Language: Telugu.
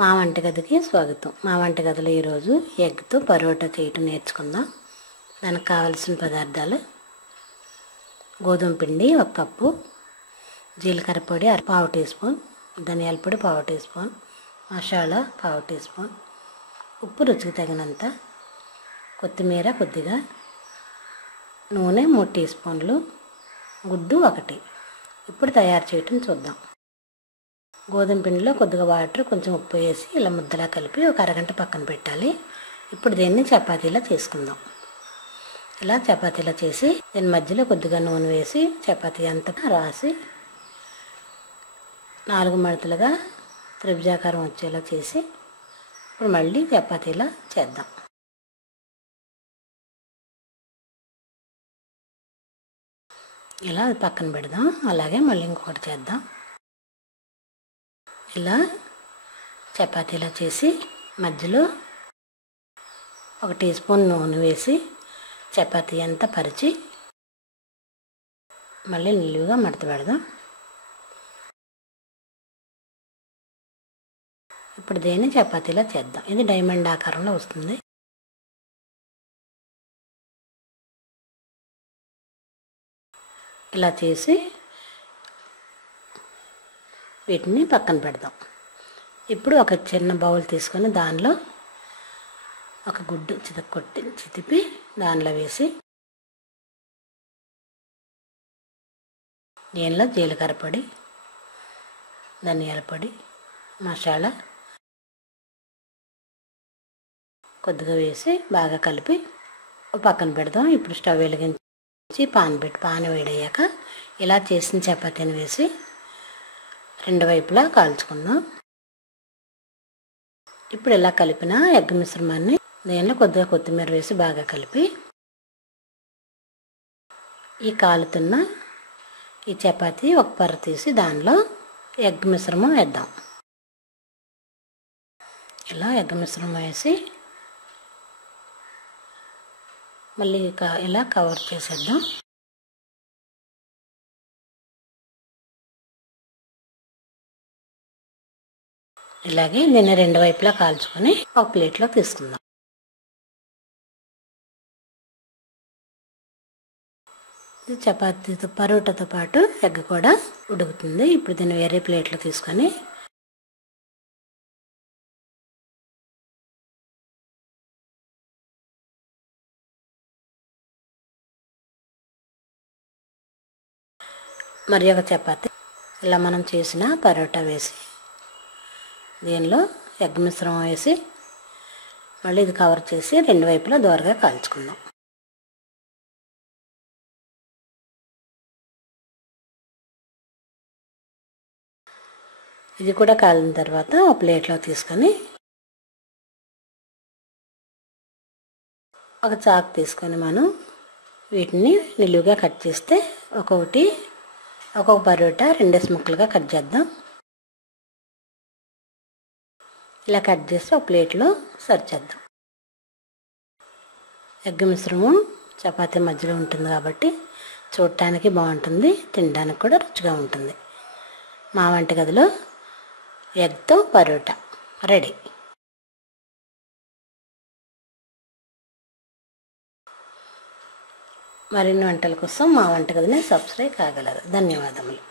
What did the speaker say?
మా వంటగదికి స్వాగతం. మా వంటగదిలో ఈరోజు ఎగ్తో పరోటా చేయటం నేర్చుకుందాం. దానికి కావలసిన పదార్థాలు: గోధుమ పిండి 1 కప్పు, జీలకర్ర పొడి పావు టీ స్పూన్, ధనియాల పొడి పావు టీ స్పూన్, మసాలా పావు టీ స్పూన్, ఉప్పు రుచికి తగినంత, కొత్తిమీర కొద్దిగా, నూనె 3 టీ స్పూన్లు, గుడ్డు 1. ఇప్పుడు తయారు చేయటం చూద్దాం. గోధుమ పిండిలో కొద్దిగా వాటర్, కొంచెం ఉప్పు వేసి ఇలా ముద్దలా కలిపి ఒక అరగంట పక్కన పెట్టాలి. ఇప్పుడు దీన్ని చపాతీలా చేసుకుందాం. ఇలా చపాతీలా చేసి దీని మధ్యలో కొద్దిగా నూనె వేసి చపాతీ అంతా రాసి 4 మడతలుగా త్రిభుజాకారం వచ్చేలా చేసి ఇప్పుడు మళ్ళీ చపాతీలా చేద్దాం. ఇలా పక్కన పెడదాం. అలాగే మళ్ళీ ఇంకొకటి చేద్దాం. ఇలా చపాతీలా చేసి మధ్యలో 1 టీ స్పూన్ నూనె వేసి చపాతీ అంతా పరిచి మళ్ళీ నిలువుగా మడత పెడదాం. ఇప్పుడు దీన్ని చపాతీలా చేద్దాం. ఇది డైమండ్ ఆకారంలో వస్తుంది. ఇలా చేసి వీటిని పక్కన పెడదాం. ఇప్పుడు ఒక చిన్న బౌల్ తీసుకొని దానిలో ఒక గుడ్డు చితిపి దానిలో వేసి దీనిలో జీలకర్ర పొడి, ధనియాల పొడి, మసాలా కొద్దిగా వేసి బాగా కలిపి పక్కన పెడదాం. ఇప్పుడు స్టవ్ వెలిగించి పాన్ వేడయ్యాక ఇలా చేసిన చపాతీని వేసి 2 వైపులా కాల్చుకుందాం. ఇప్పుడు ఇలా కలిపిన ఎగ్ మిశ్రమాన్ని దీనిలో కొద్దిగా కొత్తిమీర వేసి బాగా కలిపి ఈ కాలుతున్న ఈ చపాతీ ఒక పర్ర తీసి దానిలో ఎగ్ మిశ్రమం వేద్దాం. ఇలా ఎగ్ మిశ్రమం వేసి మళ్ళీ ఇలా కవర్ చేసేద్దాం. ఇలాగే దీన్ని 2 వైపులా కాల్చుకొని ఒక ప్లేట్లో తీసుకుందాం. ఇది చపాతీతో పరోటాతో పాటు ఎగ్ కూడా ఉడుకుతుంది. ఇప్పుడు దీన్ని వేరే ప్లేట్లో తీసుకొని మరి ఒక చపాతీ ఇలా మనం చేసిన పరోటా వేసి దీనిలో ఎగ్ మిశ్రమం వేసి మళ్ళీ ఇది కవర్ చేసి 2 వైపులా దోరగా కాల్చుకుందాం. ఇది కూడా కాలిన తర్వాత ఒక ప్లేట్లో తీసుకొని ఒక చాకు తీసుకొని మనం వీటిని నిలువుగా కట్ చేస్తే ఒక్కొక్క పరోటా 2 ముక్కలుగా కట్ చేద్దాం. ఇలా కట్ చేసి ఒక ప్లేట్లో సర్వ్ చేద్దాం. ఎగ్ మిశ్రమం చపాతీ మధ్యలో ఉంటుంది కాబట్టి చూడటానికి బాగుంటుంది, తినడానికి కూడా రుచిగా ఉంటుంది. మా వంటగదిలో ఎగ్తో పరోటా రెడీ. మరిన్ని వంటల కోసం మా వంటగదిని సబ్స్క్రైబ్ కాగలరు. ధన్యవాదములు.